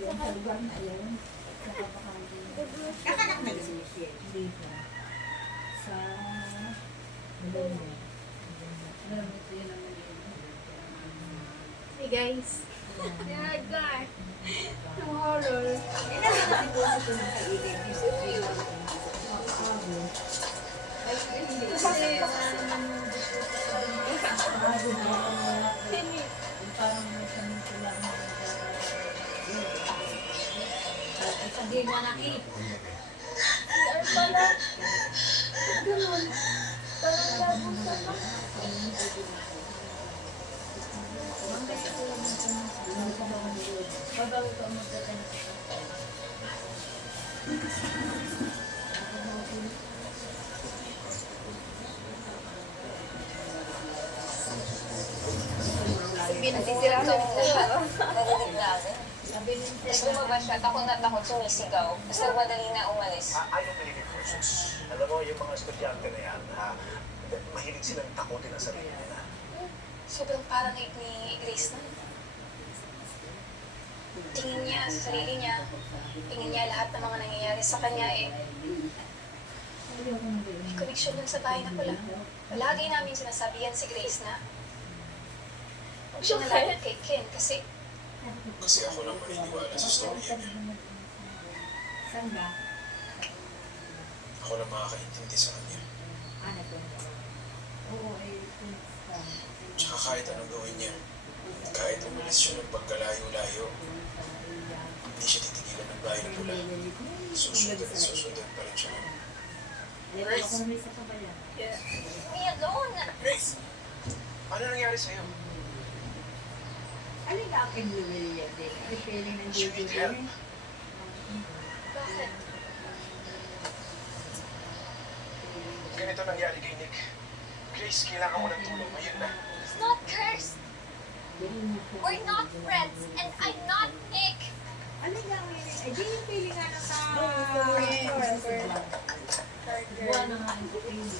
Sa lugar na yun. Kakanak na si Michelle. Dito. Sa Malone. Hey guys. Yeah, guys. Ang horror. Yan ang mga deposito ng kaibig. Sabihin mo na eh. CR pala. Ganun. Parang labo sa Nasisira ka ng lahat. Nadidig natin. Tapos lumabas siya, takot na takot, sumisigaw. Tapos nagmadali na umalis. I don't believe in curses. Alam mo, yung mga estudyante na yan, mahilig silang takutin ang sarili nila. Sobrang parang ni Grace na. Tingin niya sa sarili niya, tingin niya lahat ng mga nangyayari sa kanya may connection dun sa bahay na pula. Palagi namin sinasabihan si Grace na huwag siya nalapit kay Ken kasi Ako lang maniniwala sa storya niya. Saan ba? Ako lang makakaintindi sa kanya. Ano to? Oo, ay Tsaka kahit anong gawin niya, kahit umalis siya ng pagkalayo-layo, hindi siya titigilan ng bahay na pula. Susundan pa rin siya. Grace, me alone. Grace! Ano nangyari sa'yo? alin na ang pinluwil yan din? Preparing ng You need help. Bakit? Ganito nangyari kay Nick. Grace, kailangan mo ng tulong. Ngayon na. It's not cursed. We're not friends and I'm not Nick. Alin na ang feeling? Ay, di yung feeling nga ng Buwan na nga ang feeling.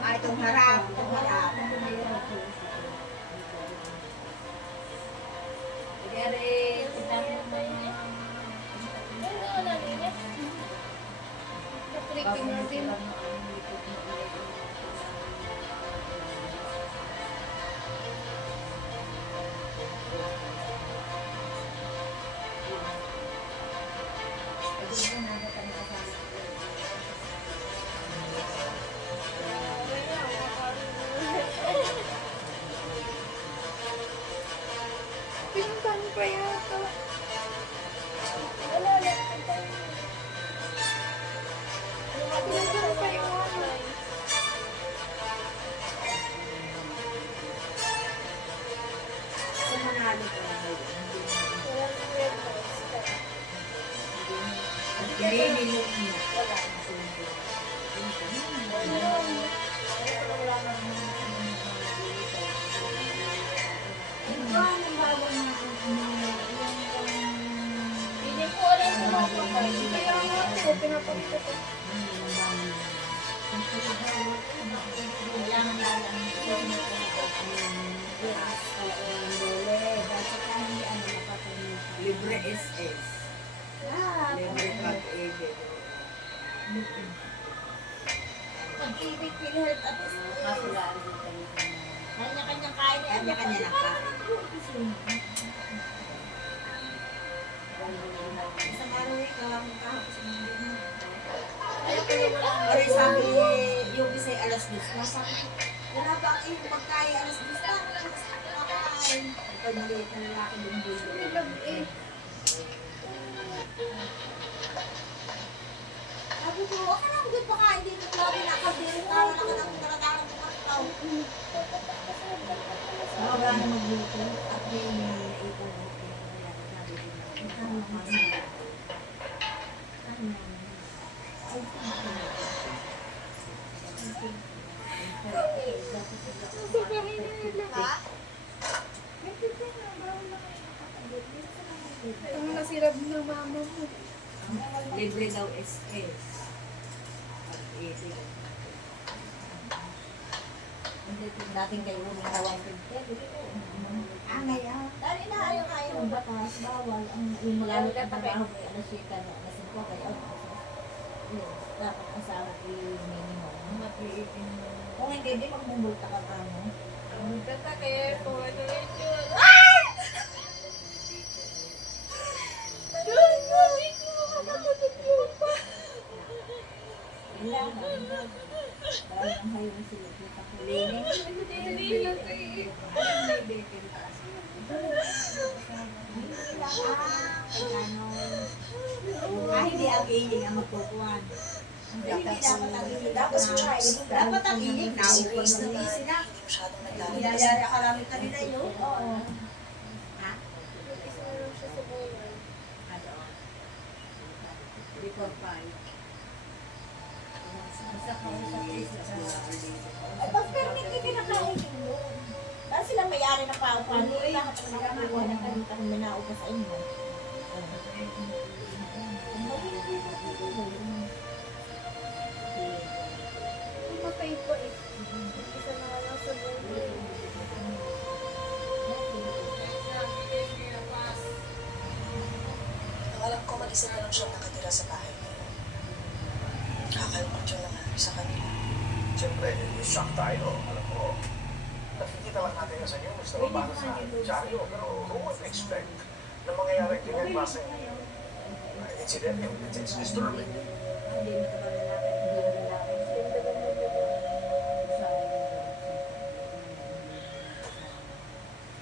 Ay, itong harap, itong harap. Pinuntahan pa yata. Wala lang. Pinuntahan pa yung online. Sa Manalo ko. Walang red rose. Baby look niya. Hindi ko alam kung makapal. Kaya nga ako, pinapakita ko. Kailangan lang Libre SS. Libre pag-ibig. Pag-ibig, PhilHealth at kanya-kanyang kain eh. Kanya-kanya na ka. Isang araw ikaw, kahapos ang hindi mo. Pero sabi yung isa'y alas 2, masabi, wala ba ang iyong pagkain alas 2 na? Nakakain. Pag maliit na lalaki yung bulo. Sabi ko, waka na akong pagkain dito. Sabi na, kabirin tawa na ka ng taradang kumartaw. Wala na magluto at may ipon. Ito mo kasi hirap ng mama mo. Libre daw SS. Pag-ibig. Hindi dating kayo may hawang pagkakit. Ah, ngayon. Dahil na ayaw ang batas, bawal. Yung magalo ka trabaho kay alas 7 na alas 5 kayo. Yes, dapat ang sahod i-minimum. Kung hindi, di magmumulta ka pa mo. Ang ganda kaya po, ano rin yun. Dahil ang hayong sila kita ko. Linis. Hindi ang iling ang magpupuan. Hindi dapat ang iling. Dapat ang iling. Naupuan na iling sila. Hindi masyadong naglalabas. Nilayaya ka namin kanila yun. Oo. Ha? Isa na lang siya sa buhay. Ano? Before 5. Basta ka sa isa. Ay, pag pero hindi kinakain mo. Dahil sila may-ari ng paupuan, hindi lahat ang nakakuha ng kanilang minaupa sa inyo. Matay pa eh. Isa na lang sa buhay. Ang alam ko, mag-isa na lang siyang nakatira sa bahay niya. Kakalungkot yung nangyari sa kanila. Siyempre, shock tayo, alam mo. Nakikita lang natin na sa news na mabasa sa dyaryo, pero who would expect na mangyayari ganyan klaseng incident? It's disturbing. Hindi na ka lalaki.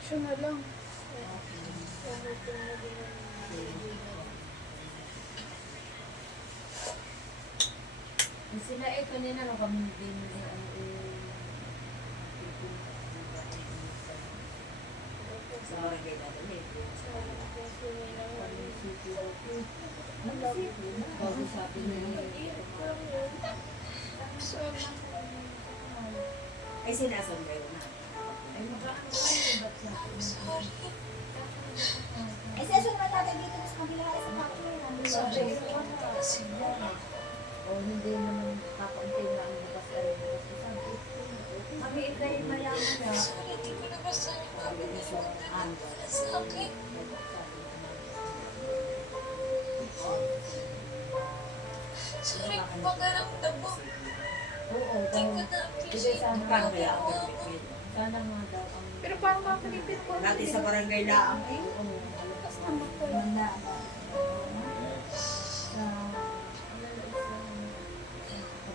Siya na lang. Sila eh, kanina no kami din Sa barangay natin eh. bago sabi ni Ay, sinasambay na. ay makaano kayo ba't sabi Ay, sasunod natin dito sa kabila sa factory. o hindi naman kakaunti na ang bukas ka rin bukas ka sabi Kami ikay mayaman na. Sorry, hindi ko nabasa yung mami ni Luna na sa akin. Sorry, pagaramdam mo. oo Hindi ko dahil na-appreciate sana yung Paano kaya ginawa ako? mo. sana nga daw ang Pero parang makalipit ko. Dati sa barangay laang eh. oo Tapos naman ko. manda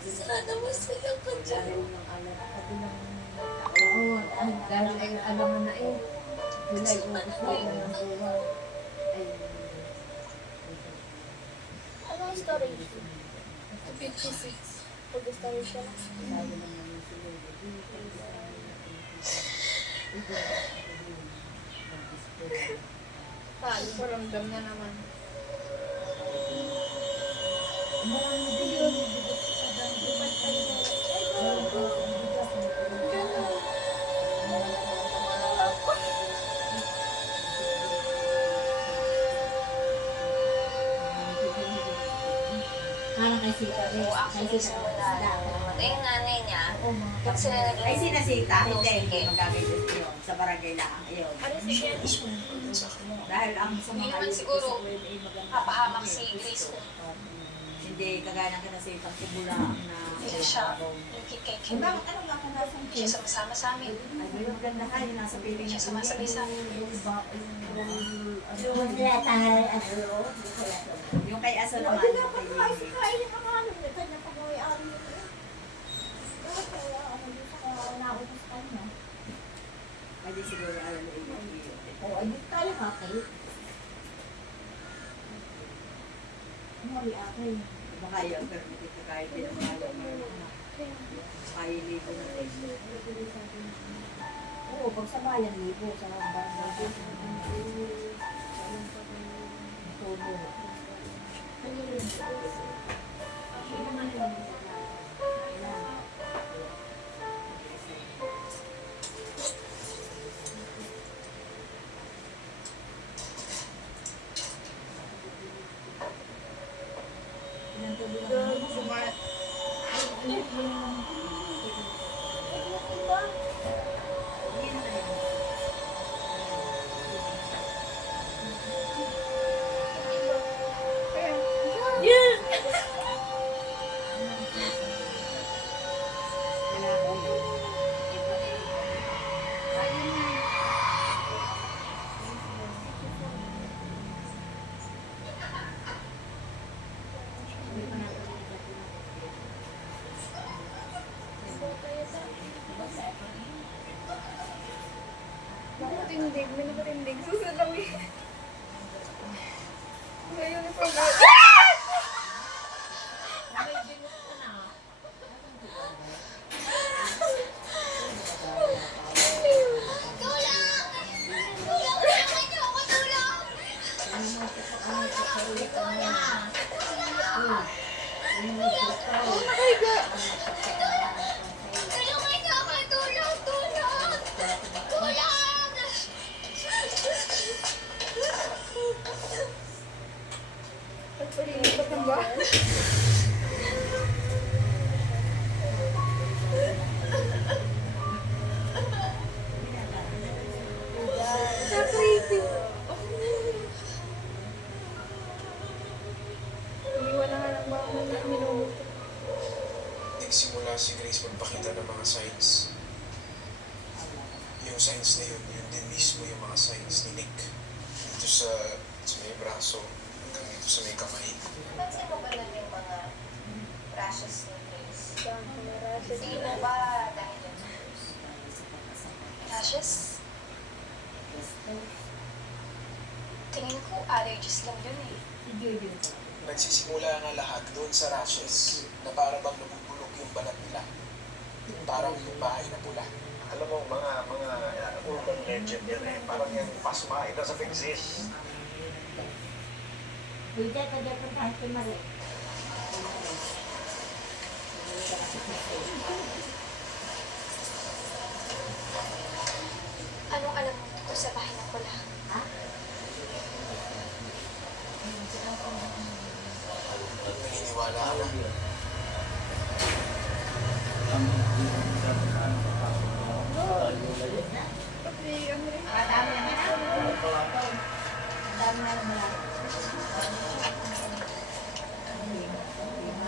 Sana masaya ka dyan. dahil ng alam kabilang oo dahil ay alam mo na eh July August na yun ang buwan ay Ano ang storage? 56. Pag-storage ka lang. sabi naman yung sila Paano? Paramdam na naman. parang kay Sita rin Oo, kay actually, Sita simula namatay yung nanay niya, oo mga pag sila Ay, nag-live, sinasita. Hindi, Sige. hindi magamit yun. Sa barangay laang yun. Ano si Ken? Dahil ang sa Hindi mga naman youth siguro sa Kuwait ay maganda. papahamak si Grace mo. Hindi kagaya ng kinasitang tibulaang na Hindi siya nagkikay Eh, bakit ano ba kung nasa Hindi siya sumasama sa amin. Ay, may maglandahan yung nasa piling Hindi siya sumasabay sa amin. Yung kay Aso naman. Hindi yung dapat kay- kain sa kain ng mga ano, kanya pa may-ari yun eh. Bakit kaya ano dito sa naubos sa kanya? Ay, di siguro alam mo yun. Oo, ay dito tayo kakay. Mali akay. Baka yun, pero hindi ka kahit din ang malam mo. Kahiligo na rin. Oo, pag sa bayan, libo sa barangay. Tubo. Smart. Makatindig, may nakatindig. Susunod lang eh. May uniform ba? Pagpalilipat ng ba? Sa-creepy. Iniwan na nga ng mga minuto. Nagsimula si Grace magpakita ng mga signs. Yung signs na yun din mismo yung mga signs ni Nick. Dito sa may braso, hanggang dito sa may kamay. Pansin mo ba lang yung mga rashes ni Grace? Rashes. Hindi mo ba dahil yun sa Grace? Rashes? Tingin ko allergies lang yun eh. Nagsisimula nga lahat doon sa rashes na para bang nabubulok yung balat nila. Parang yung bahay na pula. Alam mo, mga urban legend yan eh. Parang yung pasma, it doesn't exist. Bigyan ka dyan kung kahit mali. Anong alam mo tungkol sa bahay na pula? Naniniwala ka na. Pati ano rin. Dami na naman.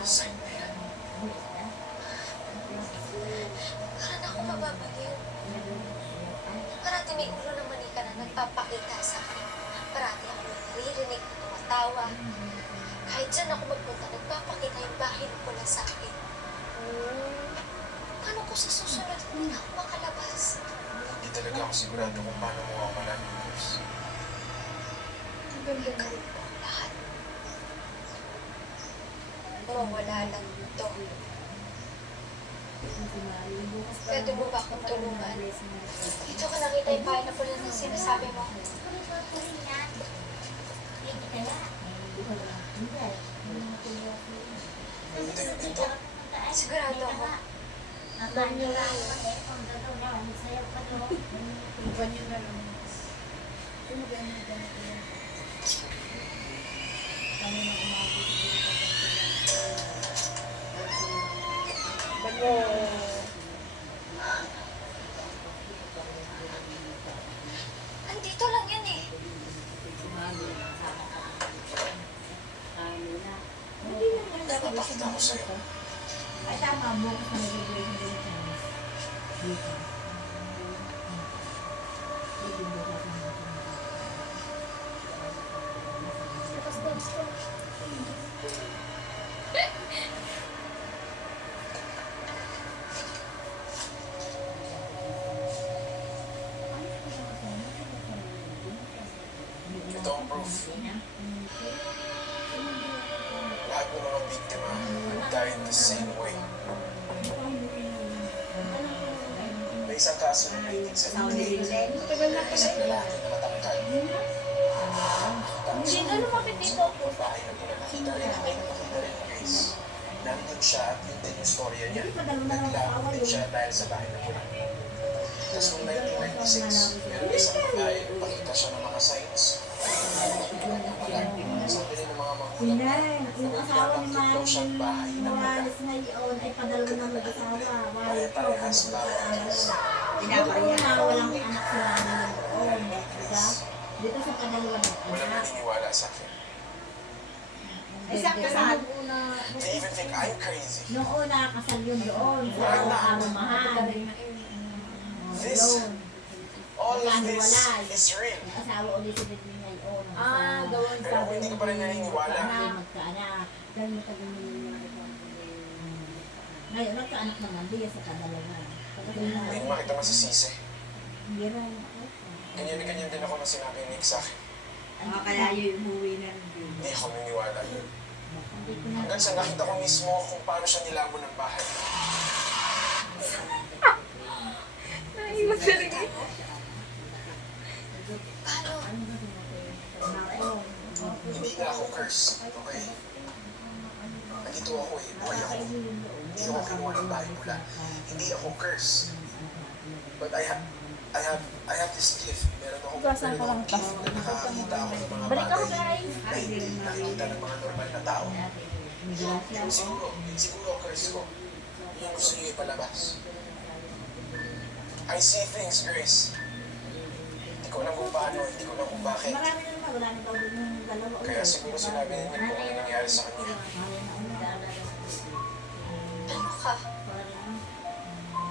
Sign na yan. Parang ako mababaliw. Parati may ulo ng manika na nagpapakita sa akin. Parati ako naririnig na tumatawa. Kahit saan ako magpunta, nagpapakita yung bahay ng pula sa akin. Paano ko sa susunod hindi na ako makalabas? Hindi talaga ako sigurado kung paano mo ako malalagos. Ang ganda na. Gawin mo ang lahat. Mawala lang ito. Pwede mo ba akong tulungan? Dito ko nakita yung bahay na pula na sinasabi mo. Ito yung ginto. Sigurado ako. Iba niyo na lang. Bango. Andito lang yan eh. Napapakita ko sa'yo. Ay, tama mo. Kasi nag-graduate din siya. Dito. Ito ang proof. Lahat ng mga biktima died the same way. May isang kaso ng 1978. Matagal na pala. Isang lalaki na matangkad. Hindi na lumapit dito. Yung bahay na pula nakita rin ni Grace. Nandun siya at yun din yung storya niya. Naglaot din siya dahil sa bahay na pula. Tapos noong 1996, meron isang babae, pakita siya ng mga signs. Sabi rin ng mga Inay, yung asawa ni Daw siyang bahay Manny na wala. Morales ngayon ay padalo ng mag-asawa. Wala Kaya ito. parehas bahay. Pinapahiya. Una, walang anak sila na doon. Diba? Dito sa padalawa ng Walang anak. naniniwala sa akin. Ay, sa kasal. They even think I'm crazy. Nung una, kasal yun doon. Sa Wala. Amamahan. This, all of this is real. Asawa ulit si Bidin ngayon. Gawin Pero kung hindi ka pa rin naniniwala, Magkaanak. Dahil matagal mo yung ngayon, nagkaanak naman. Di sa kadalawa. hindi naman kita masisisi. Hindi rin. Ganyan-ganyan din ako na sinabi ni Nick sa akin. Kaya yung umuwi na rin. Hindi ako naniniwala. Hindi ko na. Hanggang sa nakita ko mismo kung paano siya nilamon ng bahay. Naiwas talaga. Paano? Hindi nga ako curse, okay? Nandito ako eh, buhay ako. Hindi ako kinuha ng bahay mula. Hindi ako curse. But I have this gift. Meron akong Gasan ko lang gift na nakakita ako ng mga bagay na hindi nakikita ng mga normal na tao. Siguro curse ko. Yung gusto niyo ipalabas. I see things, Grace. Hindi ko alam kung paano, hindi ko alam kung bakit. Marami na naman. Wala na daw din yung dalawa. Kaya siguro sinabi niya kung ano nangyari sa kanya. Ano ka?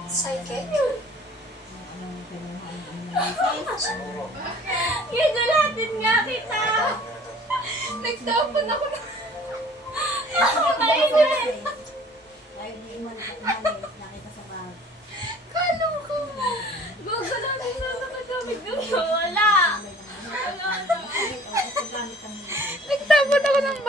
Psychic? Siguro. Gagalatin nga kita. Nakatawag na doon. Nagtapon ako na. Kahit di umalis, nakita sa bag. Kalo ko. Gagalatin na nakagamit ng wala. Nagtapon ako ng